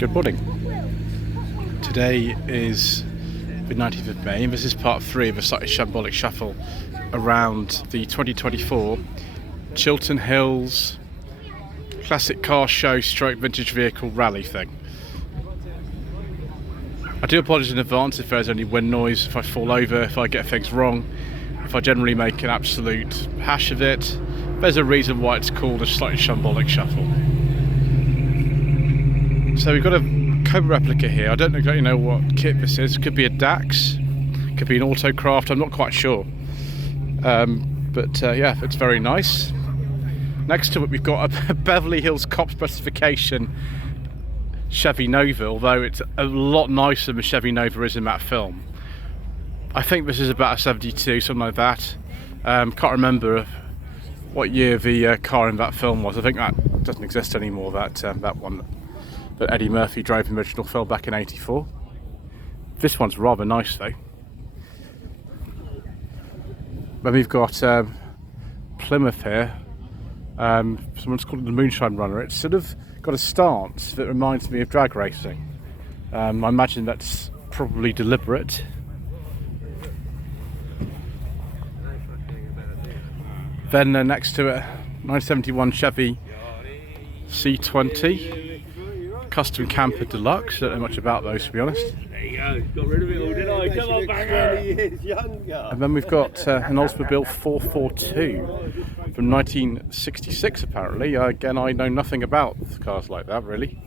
Good morning. Today is the 19th of May and this is part 3 of a slightly shambolic shuffle around the 2024 Chiltern Hills Classic Car Show stroke vintage vehicle rally thing. I do apologise in advance if there's any wind noise, if I fall over, if I get things wrong, if I generally make an absolute hash of it. There's a reason why it's called a slightly shambolic shuffle. So we've got a Cobra replica here. I don't exactly know what kit this is. Could be a DAX, could be an Autocraft, I'm not quite sure. Yeah, it's very nice. Next to it we've got a Beverly Hills Cop specification Chevy Nova, although it's a lot nicer than the Chevy Nova is in that film. I think this is about a 72, something like that. Can't remember what year the car in that film was. I think that doesn't exist anymore, that one that Eddie Murphy drove in the original film back in '84. This one's rather nice though. Then we've got Plymouth here. Someone's called it the Moonshine Runner. It's sort of got a stance that reminds me of drag racing. I imagine that's probably deliberate. Then next to it, 1971 Chevy C20 Custom Camper Deluxe. Don't know much about those, to be honest. There you go, got rid of it all, didn't I? Come on, banger! And then we've got an Oldsmobile 442 from 1966 apparently. Again, I know nothing about cars like that really.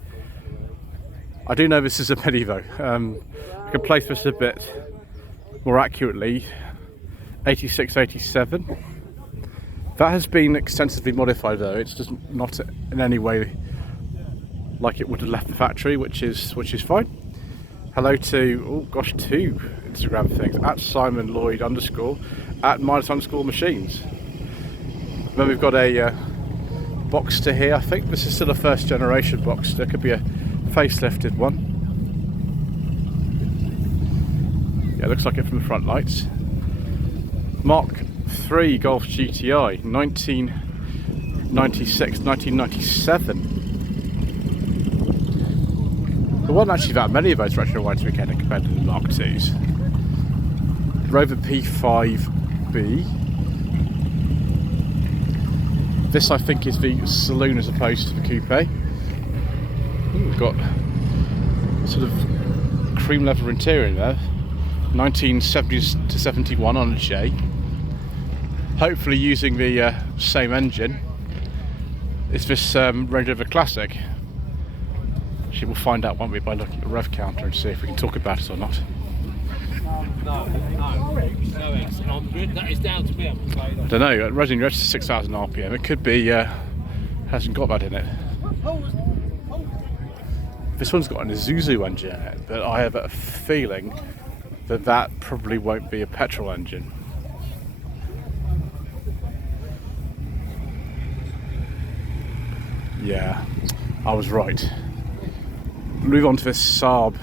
I do know this is a Mini though. I can place this a bit more accurately. 86, 87. That has been extensively modified though. It's just not in any way like it would have left the factory, which is fine. Hello to, oh gosh, 2 Instagram things, at Simon Lloyd _ at _machines. Then we've got a Boxster here. I think this is still a first generation Boxster, could be a facelifted one. Yeah, looks like it from the front lights. Mark III Golf GTI, 1996, 1997. There wasn't actually that many of those retro whites weekend compared to the Mark IIs. Rover P5B. This I think is the saloon as opposed to the coupe. We've got sort of cream leather interior in there. 1970s to 71 on a J. Hopefully using the same engine. Is this Range Rover Classic? Actually, we'll find out, won't we, by looking at the rev counter and see if we can talk about it or not. No, that is down to me, I'm afraid. I don't know, Resin registered 6,000 RPM. It could be, hasn't got that in it. This one's got an Isuzu engine in it, but I have a feeling that that probably won't be a petrol engine. Yeah, I was right. Move on to this Saab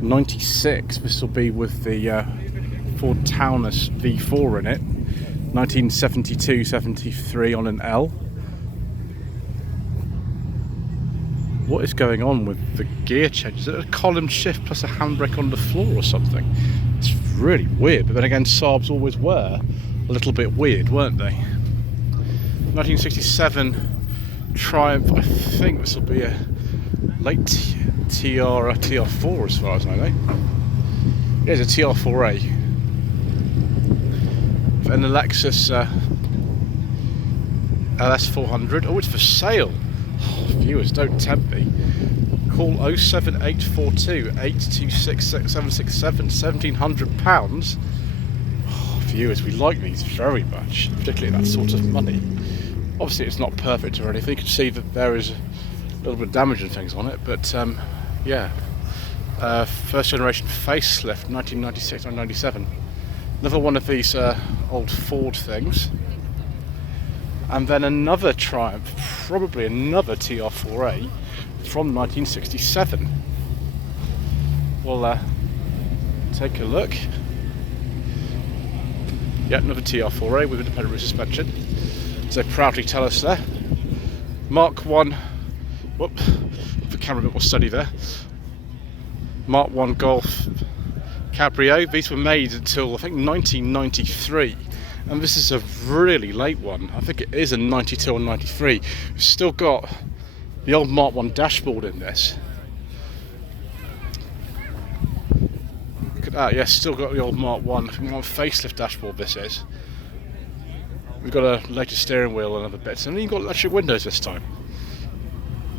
96. This will be with the Ford Taunus V4 in it. 1972-73 on an L. What is going on with the gear change? Is it a column shift plus a handbrake on the floor or something? It's really weird, but then again Saabs always were a little bit weird, weren't they? 1967 Triumph. I think this will be a late TR4 as far as I know. Here's a TR4A. And the Lexus LS400. Oh, it's for sale. Oh, viewers, don't tempt me. Call 07842 826 767, £1,700. Oh, viewers, we like these very much, particularly that sort of money. Obviously it's not perfect or anything. You can see that there is a little bit of damage and things on it, but yeah. First generation facelift, 1996 or 97. Another one of these old Ford things. And then another Triumph, probably another TR4A from 1967. We'll take a look. Yeah, another TR4A with independent rear suspension. As they proudly tell us there. Mark 1, whoop, camera a bit more steady there. Mark 1 Golf Cabrio. These were made until I think 1993, and this is a really late one. I think it is a 92 or 93. We've still got the old Mark 1 dashboard in this. Look at that, yes, still got the old Mark 1. I think one facelift dashboard this is. We've got a later steering wheel and other bits, and you've got electric windows this time.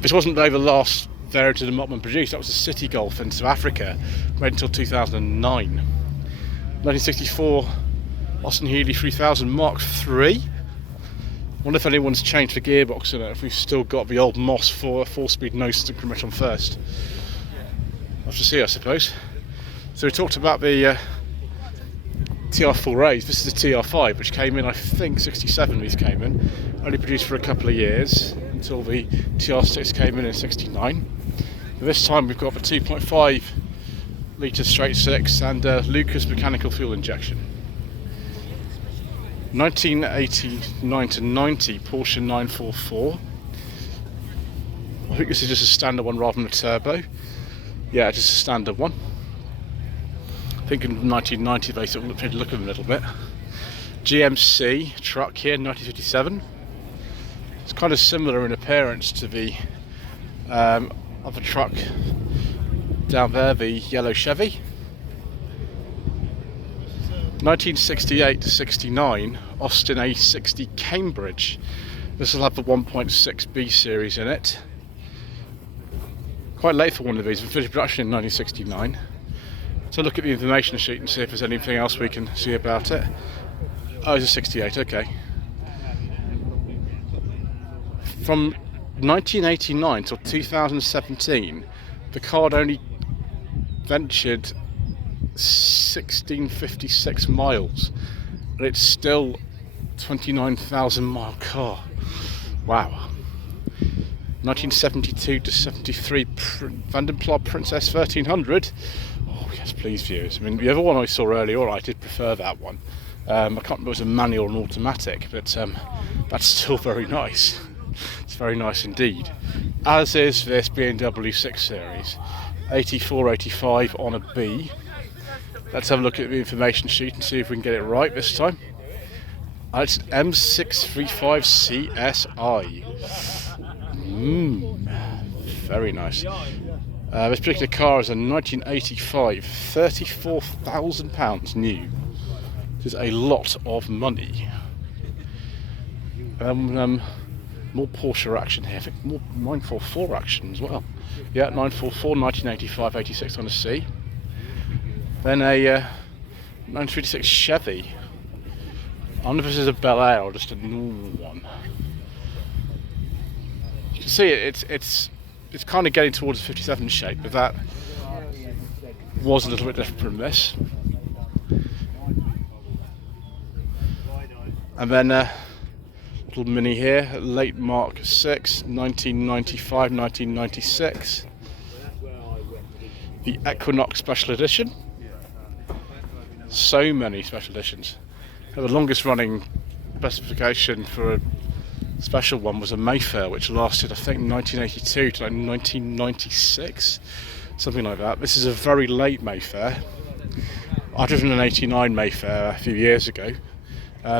This wasn't the last variant of the Mark 1 produced. That was a City Golf in South Africa, made until 2009. 1964 Austin Healey 3000 Mark III. Wonder if anyone's changed the gearbox in it, if we've still got the old Moss 4-speed no increment on first. We'll have to see, I suppose. So we talked about the TR4As. This is the TR5, which came in, I think, 67. These came in, only produced for a couple of years until the TR6 came in 69. But this time we've got the 2.5 litre straight six and Lucas mechanical fuel injection. 1989 to 90 Porsche 944. I think this is just a standard one rather than a turbo. Yeah, just a standard one. I think in 1990 they sort of tried to look at them a little bit. GMC truck here, 1957. It's kind of similar in appearance to the other truck down there, the yellow Chevy. 1968 to 69 Austin A60 Cambridge. This will have the 1.6B series in it. Quite late for one of these. We finished production in 1969. So look at the information sheet and see if there's anything else we can see about it. Oh, it's a 68, okay. From 1989 till 2017, the car had only ventured 1656 miles, and it's still 29,000 mile car. Wow. 1972 to 73 Vandenplas Princess 1300. Oh yes, please viewers. I mean, the other one I saw earlier on, I did prefer that one. I can't remember if it was a manual or an automatic, but that's still very nice. It's very nice indeed. As is this BMW 6 Series. 84, 85 on a B. Let's have a look at the information sheet and see if we can get it right this time. It's M635CSI. Very nice. This particular car is a 1985, £34,000 new. Which is a lot of money. More Porsche action here. I think more 944 action as well. Yeah, 944, 1985, 86 on a C. Then a 936 Chevy. I wonder if this is a Bel Air or just a normal one. You can see it's kind of getting towards a 57 shape, but that was a little bit different from this. And then little mini here, late Mark 6, 1995, 1996. The Equinox Special Edition. So many special editions. The longest running specification for a special one was a Mayfair, which lasted I think 1982 to 1996, something like that. This is a very late Mayfair. I've driven an 89 Mayfair a few years ago.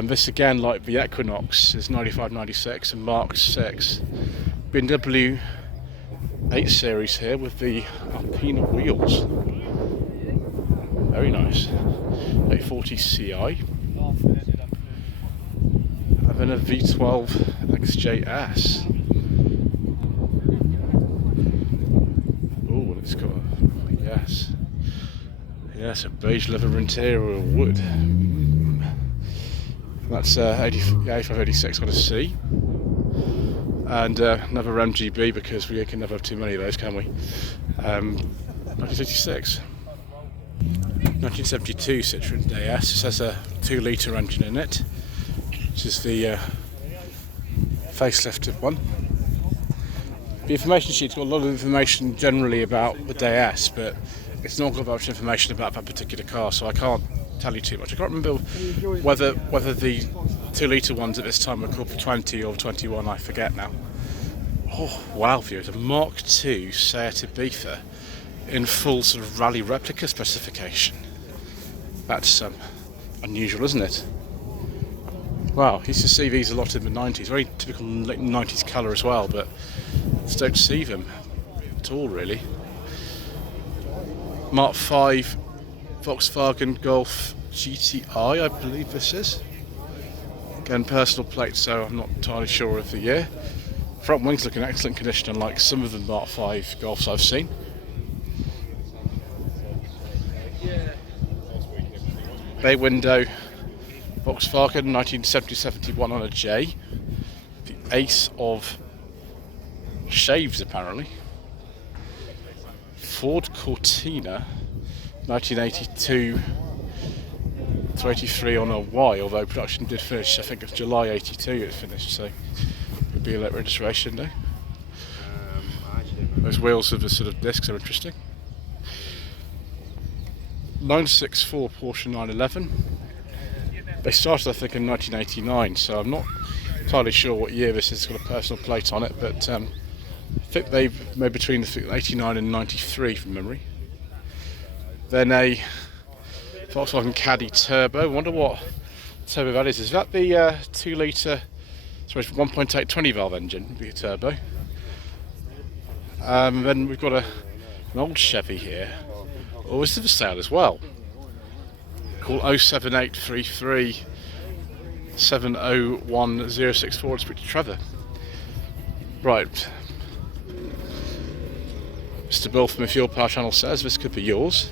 This again, like the Equinox, is 95-96 and Mark 6. BMW 8 Series here with the Alpina wheels. Very nice. 840 Ci. And then a V12 XJS. Oh, and it's got yes, a beige leather interior wood. That's 85-86 on a C. And another MGB, because we can never have too many of those, can we? 1956. 1972 Citroen DS. This has a 2-litre engine in it, which is the facelifted one. The information sheet's got a lot of information generally about the DS, but it's not got much information about that particular car, so I can't tell you too much. I can't remember whether the 2-litre ones at this time were called for 20 or 21, I forget now. Oh wow, viewers, a Mark II Seat Ibiza in full sort of rally replica specification. That's unusual, isn't it? Wow, used to see these a lot in the 90s, very typical 90s colour as well, but just don't see them at all really. Mark V Volkswagen Golf GTI, I believe this is. Again, personal plate, so I'm not entirely sure of the year. Front wings look in excellent condition, unlike some of the Mark V Golfs I've seen. Bay window, Volkswagen 1970-71 on a J. The ace of shaves apparently. Ford Cortina 1982 to 83 on a Y, although production did finish, I think of July 82 it finished, so it could be a late registration though. Those wheels of the sort of discs are interesting. 964 Porsche 911. They started I think in 1989, so I'm not entirely sure what year this is. It's got a personal plate on it, but I think they made between 89 and 93 from memory. Then a Volkswagen Caddy Turbo. I wonder what turbo that is. Is that the 2 litre, sorry, 1.8 20 valve engine? Would be a turbo. Then we've got an old Chevy here. Oh, this is for sale as well. Call 07833 701064 to speak to Trevor. Right. Mr. Bill from the Fuel Power Channel says this could be yours.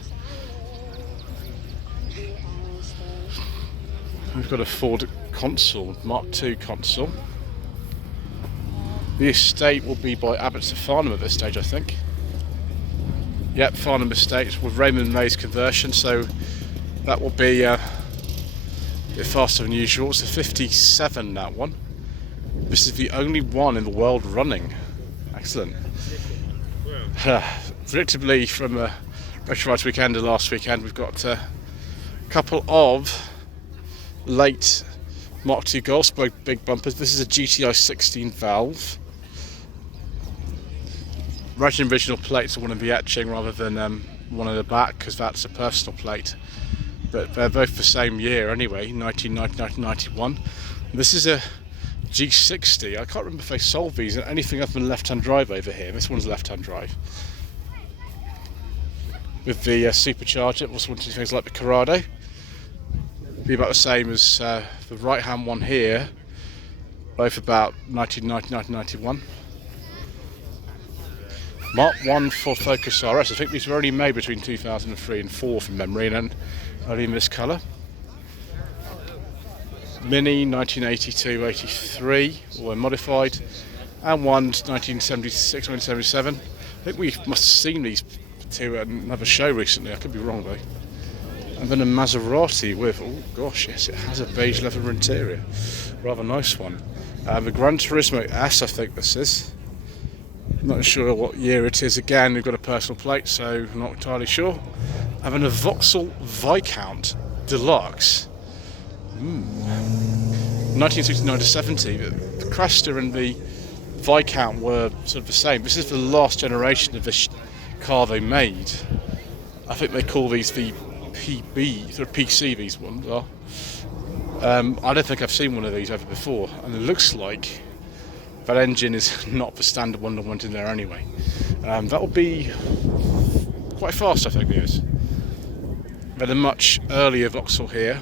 We've got a Ford Consul, Mark II Consul. The estate will be by Abbots of Farnham at this stage, I think. Yep, Farnham Estate with Raymond May's conversion, so that will be a bit faster than usual. It's a 57, that one. This is the only one in the world running. Excellent. Predictably, from a Retro Rides weekend to last weekend, we've got a couple of late Mark II Golfs, both big bumpers. This is a GTI 16 valve. Writing original plates are one of the etching rather than one of the back, because that's a personal plate. But they're both the same year anyway, 1990-1991. This is a G60. I can't remember if they sold these in anything other than left-hand drive over here. This one's left-hand drive. With the supercharger, also wanted things like the Corrado. Be about the same as the right-hand one here, both about 1990-1991. Mark I Ford Focus RS. I think these were only made between 2003 and 4 from memory, and then only in this colour. Mini 1982-83, all modified, and one 1976-1977. I think we must have seen these two at another show recently. I could be wrong though. And then a Maserati with, oh gosh, yes, it has a beige leather interior. Rather nice one. The Gran Turismo S, I think this is. Not sure what year it is. Again, we've got a personal plate, so I'm not entirely sure. And then a Vauxhall Viscount Deluxe. 1969 to 70. The Cresta and the Viscount were sort of the same. This is the last generation of this car they made. I think they call these the PB, sort of PC, these ones are. I don't think I've seen one of these ever before, and it looks like that engine is not the standard one that went in there anyway. That will be quite fast, I think it is. Then a much earlier Vauxhall here.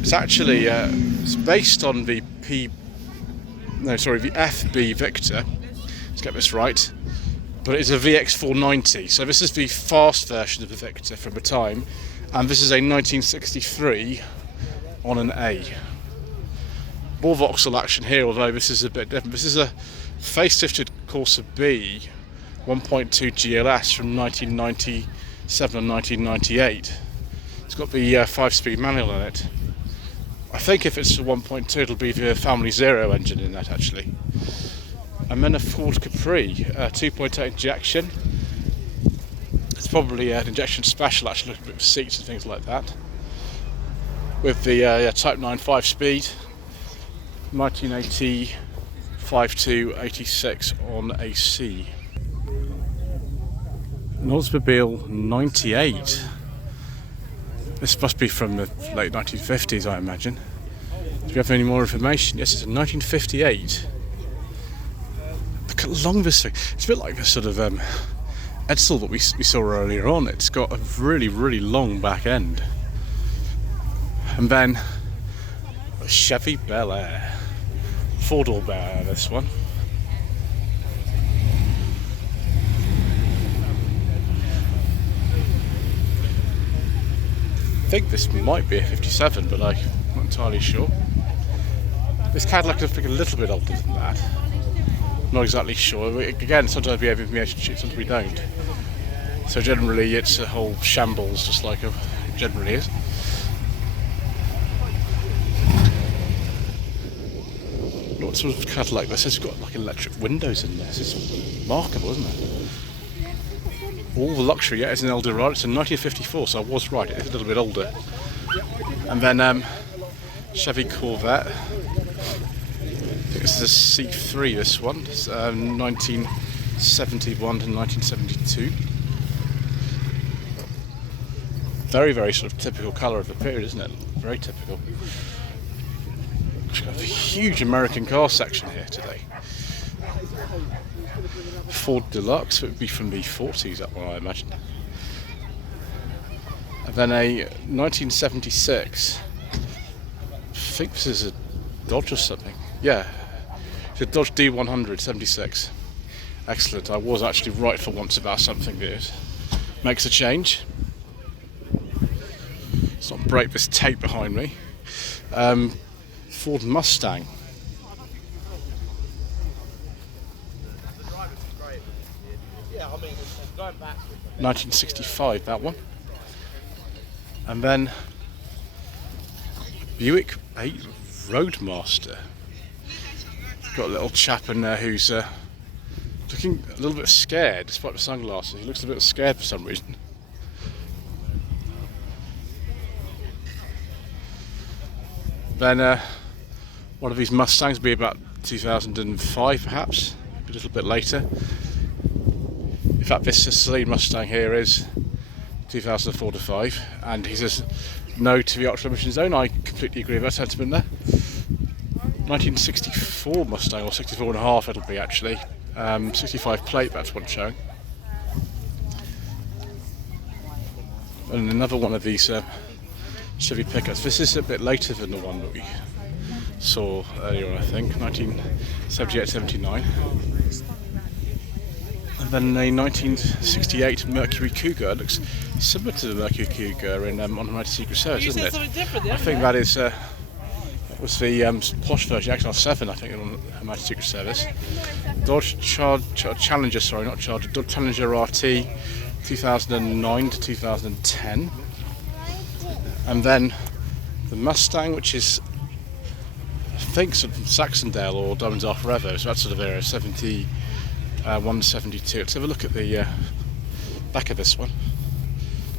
It's actually it's based on the the FB Victor. Let's get this right. But it's a VX490, so this is the fast version of the Victor from the time, and this is a 1963 on an A. More Vauxhall action here, although this is a bit different. This is a facelifted Corsa B 1.2 GLS from 1997 and 1998. It's got the 5-speed manual in it. I think if it's a 1.2, it'll be the Family Zero engine in that actually. And then a Ford Capri, 2.8 injection. It's probably an injection special actually, looking at the seats and things like that. With the Type 9 5-speed, 1984 5286 on AC. An Oldsmobile 98. This must be from the late 1950s, I imagine. Do we have any more information? Yes, it's a 1958. Look how long this thing. It's a bit like the sort of Edsel that we saw earlier on. It's got a really, really long back end. And then a Chevy Bel Air. Four-door Bel Air, this one. I think this might be a 57, but I'm not entirely sure. This Cadillac looks like a little bit older than that. Not exactly sure. Again, sometimes we have information sheets, sometimes we don't. So generally it's a whole shambles, just like it generally is. What sort of Cadillac this has got like electric windows in this. It's remarkable, isn't it? All the luxury, yeah, it's an Eldorado. It's a 1954, so I was right. It's a little bit older. And then Chevy Corvette. I think this is a C3. This one. It's 1971 to 1972. Very, very sort of typical colour of the period, isn't it? Very typical. We've got a huge American car section here today. Ford Deluxe, it would be from the 40s, that one I imagine. And then a 1976, I think this is a Dodge or something. Yeah, it's a Dodge D100 76. Excellent, I was actually right for once about something that makes a change. Let's not break this tape behind me. Ford Mustang. 1965, that one. And then Buick 8 Roadmaster. Got a little chap in there who's looking a little bit scared despite the sunglasses. He looks a bit scared for some reason. Then one of these Mustangs will be about 2005 perhaps, a little bit later. In fact, this Celine Mustang here is 2004 to 5, and he says no to the ultra emission zone. I completely agree with that sentiment there. 1964 Mustang, or 64 and a half it'll be actually. 65 plate, that's what it's showing. And another one of these Chevy pickups. This is a bit later than the one that we saw earlier, I think, 1978-79. And then a 1968 Mercury Cougar. It looks similar to the Mercury Cougar in On the Road to Secret Service, isn't it? I think that is that was the posh version, XR7, I think, on the Road to Secret Service. Dodge Challenger, sorry, not Charger. Dodge Challenger RT, 2009 to 2010. And then the Mustang, which is, I think, sort of from Saxondale or Diamonds Are Forever, so that sort of area, 71 to 72. Let's have a look at the back of this one.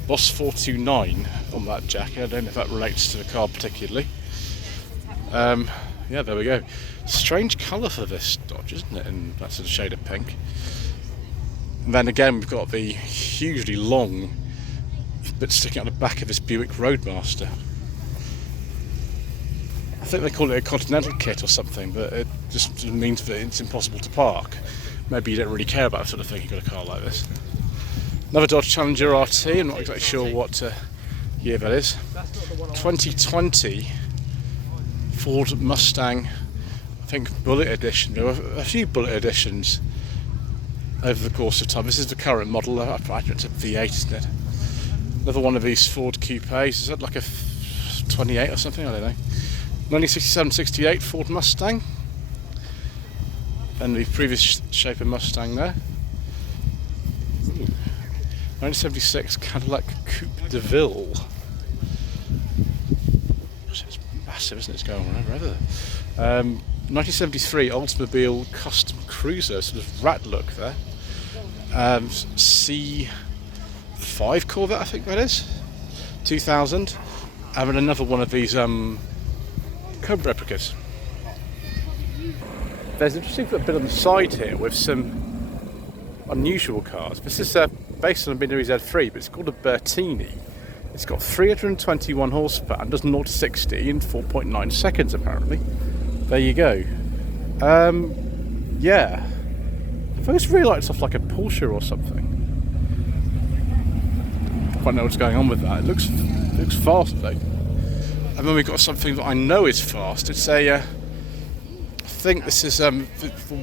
Boss 429 on that jacket. I don't know if that relates to the car particularly. Yeah, there we go. Strange colour for this Dodge, isn't it? And that sort of shade of pink. And then again, we've got the hugely long bit sticking out the back of this Buick Roadmaster. I think they call it a Continental kit or something, but it just means that it's impossible to park. Maybe you don't really care about that sort of thing, you've got a car like this. Another Dodge Challenger RT, I'm not exactly sure what year that is. 2020 Ford Mustang, I think Bullet Edition. There were a few Bullet Editions over the course of time. This is the current model, I imagine it's a V8, isn't it? Another one of these Ford coupes, is that like a 28 or something? I don't know. 1967-68 Ford Mustang. And the previous shape of Mustang there. 1976 Cadillac Coupe de Ville. It's massive, isn't it? It's going on forever. 1973 Oldsmobile Custom Cruiser, sort of rat look there. C5 Corvette, I think that is. 2000. And then another one of these Cobra replicas. There's an interesting bit on the side here with some unusual cars. This is based on a BMW Z3, but it's called a Bertini. It's got 321 horsepower and does 0 to 60 in 4.9 seconds apparently. There you go. Yeah. It looks really like stuff like a Porsche or something. I don't quite know what's going on with that. It looks fast though. And then we've got something that I know is fast. It's a, I think this is the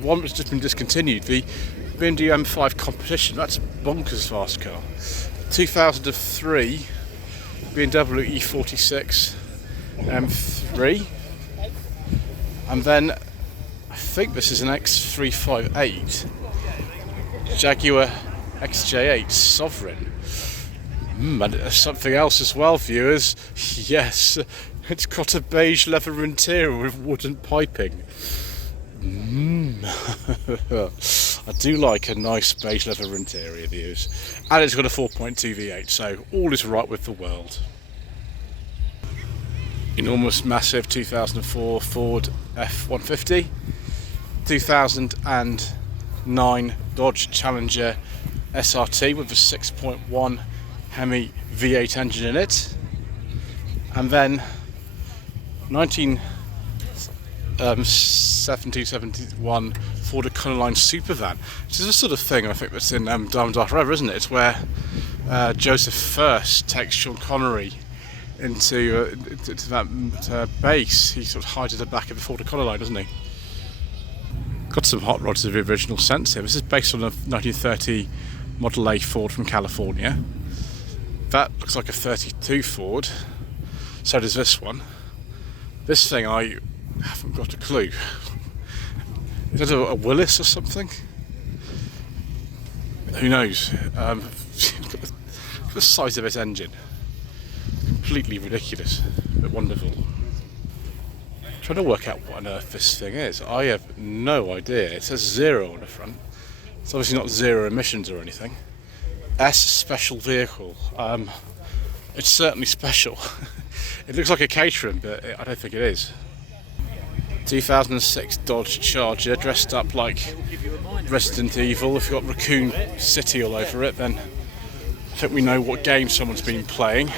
one that's just been discontinued. The BMW M5 Competition. That's a bonkers fast car. 2003 BMW E46 M3. And then I think this is an X358 Jaguar XJ8 Sovereign. And there's something else as well, viewers. Yes, it's got a beige leather interior with wooden piping. I do like a nice beige leather interior, viewers. And it's got a 4.2 V8, so all is right with the world. Enormous, massive 2004 Ford F-150. 2009 Dodge Challenger SRT with a 6.1 Hemi V8 engine in it, and then 1971 Ford Econoline Supervan. This is the sort of thing I think that's in Diamond Dark Forever, isn't it? It's where Joseph first takes Sean Connery into that base. He sort of hides at the back of the Ford Econoline, doesn't he? Got some hot rods of the original sense here. This is based on a 1930 Model A Ford from California. That looks like a 32 Ford. So does this one. This thing, I haven't got a clue. Is that a Willis or something? Who knows? Look at the size of its engine. Completely ridiculous, but wonderful. I'm trying to work out what on earth this thing is. I have no idea. It says 0 on the front. It's obviously not zero emissions or anything. S special vehicle. It's certainly special. It looks like a Caterham, but I don't think it is. 2006 Dodge Charger, dressed up like Resident Evil. If you've got Raccoon City all over it, then I think we know what game someone's been playing.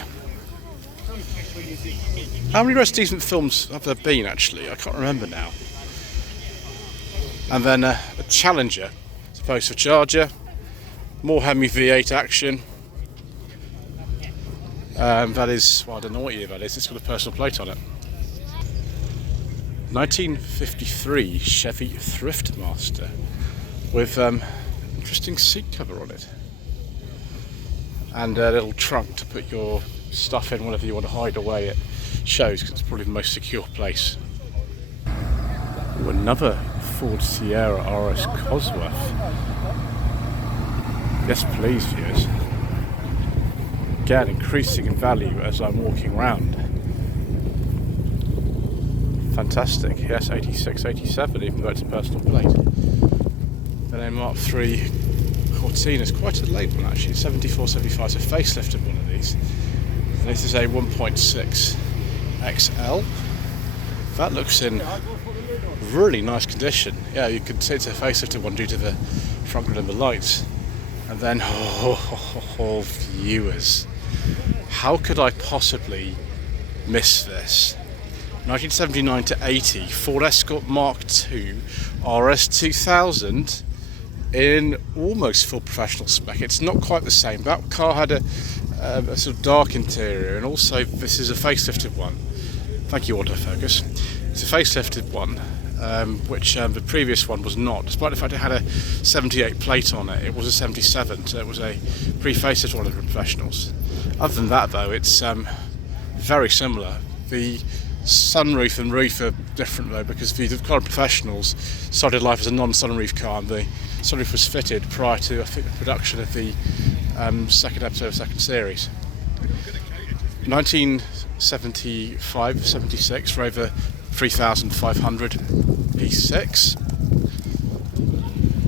How many Resident Evil films have there been, actually? I can't remember now. And then a Challenger, as opposed to a Charger. More Hemi V8 action. That is, well, I don't know what year that is. It's got a personal plate on it. 1953 Chevy Thriftmaster with interesting seat cover on it. And a little trunk to put your stuff in whenever you want to hide away. It shows because it's probably the most secure place. Ooh, another Ford Sierra RS Cosworth. Yes, please, viewers. Again, increasing in value as I'm walking around. Fantastic. Yes, 86, 87, even though it's a personal plate. Then a Mark III Cortina is quite a late one, actually. 74, 75, so facelifted one of these. And this is a 1.6 XL. That looks in really nice condition. Yeah, you could say it's a facelifted one due to the front grille and the lights. And then, viewers, how could I possibly miss this? 1979 to 80 Ford Escort Mark II RS 2000 in almost full professional spec. It's not quite the same. That car had a sort of dark interior, and also this is a facelifted one. Thank you, autofocus. It's a facelifted one, which the previous one was not. Despite the fact it had a 78 plate on it, it was a 77, so it was a pre-facelift one of the professionals. Other than that, though, it's very similar. The sunroof and roof are different, though, because the car of professionals started life as a non-sunroof car, and the sunroof was fitted prior to, I think, the production of the second episode of second series. 1975-76 Rover 3500 P6.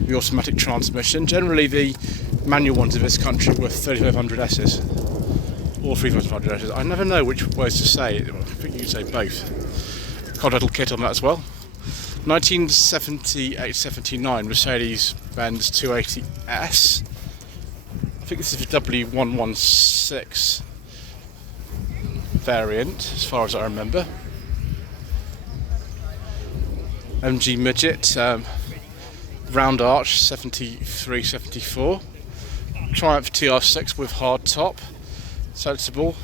The automatic transmission. Generally, the manual ones in this country were 3500 S's or 3500 S's. I never know which words to say. I think you can say both. Got a little kit on that as well. 1978-79 Mercedes-Benz 280S. I think this is a W116 variant, as far as I remember. MG Midget, round arch, 73-74. Triumph TR6 with hard top, sensible,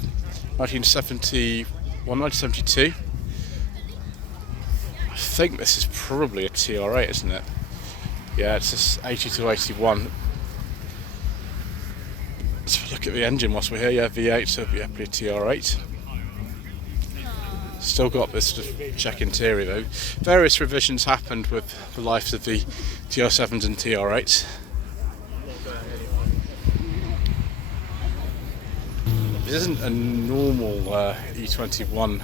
1972. I think this is probably a TR8, isn't it? Yeah, it's just 80 to 81. Let's have a look at the engine whilst we're here. Yeah, V8, so yeah, probably a TR8. Still got this sort of check interior though. Various revisions happened with the life of the TR7s and TR8s. This isn't a normal E21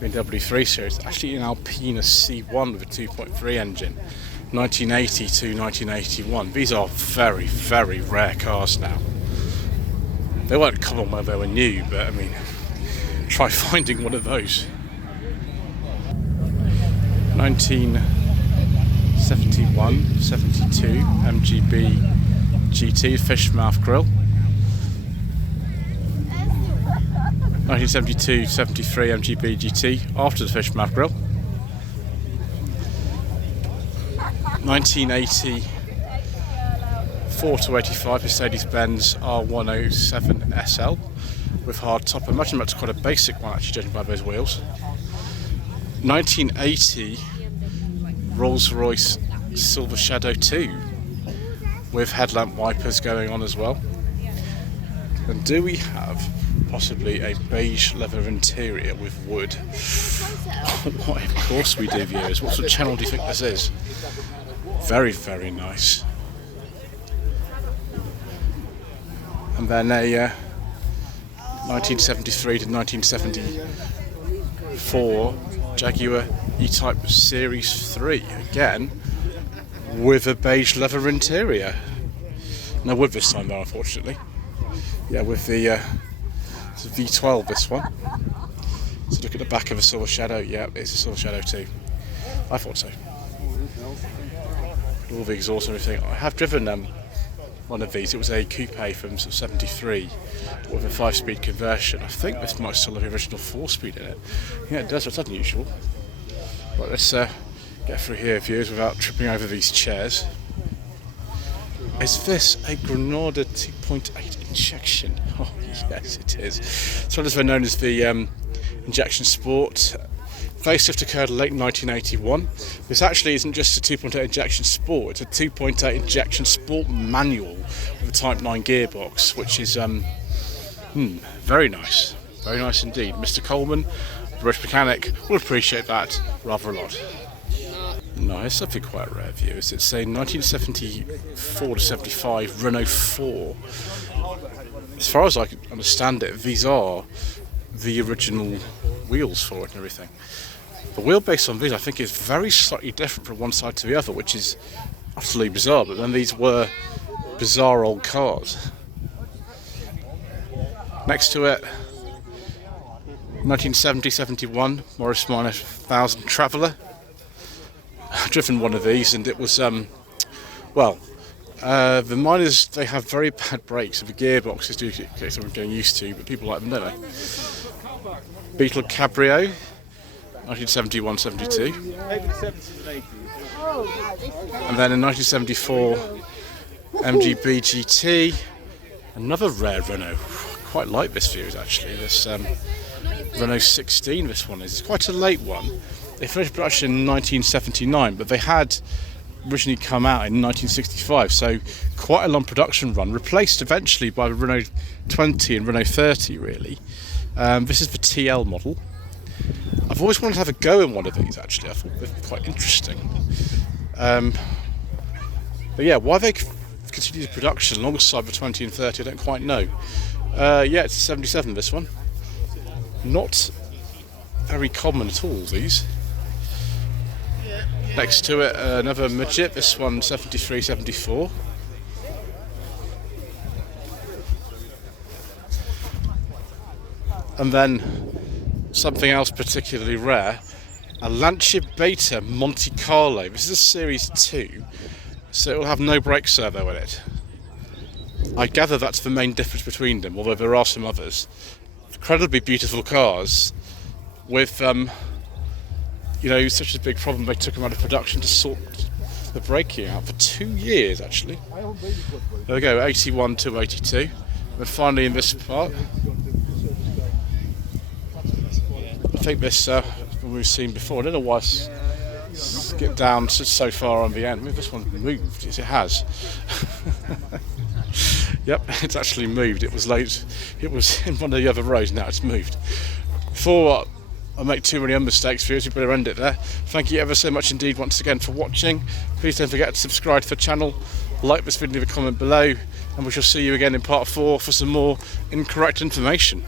BMW 3 Series, it's actually an Alpina C1 with a 2.3 engine, 1980 to 1981. These are very, very rare cars now. They weren't common when they were new, but I mean, try finding one of those. 1971, 72 MGB GT fish mouth grille. 1972-73 MGB GT after the fish mouth grille. 1980 4 to 85 Mercedes-Benz R107 SL with hard top. I imagine that's quite a basic one actually, judging by those wheels. 1980 Rolls-Royce Silver Shadow 2 with headlamp wipers going on as well. And do we have possibly a beige leather interior with wood? Why, of course we do, viewers. What sort of channel do you think this is? Very, very nice. And then a 1973 to 1974 Jaguar E-Type Series 3, again with a beige leather interior. No wood this time though, unfortunately. Yeah, with the it's a V12 this one. So look at the back of a Silver Shadow. Yeah, it's a Silver Shadow too. I thought so. All the exhaust and everything. I have driven one of these. It was a coupe from sort of 73 with a 5-speed conversion. I think this might still have the original 4-speed in it. Yeah, it does. It's unusual. Right, let's get through here, viewers, without tripping over these chairs. Is this a Granada 2.8 injection? Oh yes, it is. It's what is known as the Injection Sport. Facelift occurred late 1981. This actually isn't just a 2.8 injection sport, it's a 2.8 injection sport manual with a Type 9 gearbox, which is very nice. Very nice indeed. Mr. Coleman, the British mechanic, will appreciate that rather a lot. No, it's something quite rare, viewers. It's a 1974 to 75 Renault 4. As far as I can understand it, these are the original wheels for it and everything. The wheelbase on these, I think, is very slightly different from one side to the other, which is utterly bizarre, but then these were bizarre old cars. Next to it, 1970-71 Morris Minor 1000 Traveller. I've driven one of these and it was, the Minors, they have very bad brakes, so the gearboxes do get something getting used to, but people like them, don't they? Beetle Cabrio, 1971-72. And then in 1974, MGB GT, another rare Renault. Quite like this Views actually. This Renault 16, this one is. It's quite a late one. They finished production in 1979, but they had originally come out in 1965, so quite a long production run, replaced eventually by the Renault 20 and Renault 30 really. This is the TL model. I've always wanted to have a go in one of these actually. I thought they were quite interesting. But yeah, why they continued production alongside the 20 and 30 I don't quite know. Yeah, it's a 77 this one. Not very common at all, these. Next to it, another midget, this one 73-74. And then something else particularly rare, a Lancia Beta Monte Carlo. This is a Series 2, so it will have no brake servo in it. I gather that's the main difference between them, although there are some others. Incredibly beautiful cars with, such a big problem they took them out of production to sort the braking out for 2 years, actually. There we go, 81 to 82. And finally in this part, I think this we've seen before. I don't know why it's skipped down so far on the end. Maybe this one moved. Yes, it has. Yep, it's actually moved. It was late. It was in one of the other rows. Now it's moved. Before I make too many mistakes, viewers, we better end it there. Thank you ever so much indeed once again for watching. Please don't forget to subscribe to the channel, like this video, leave a comment below, and we shall see you again in part 4 for some more incorrect information.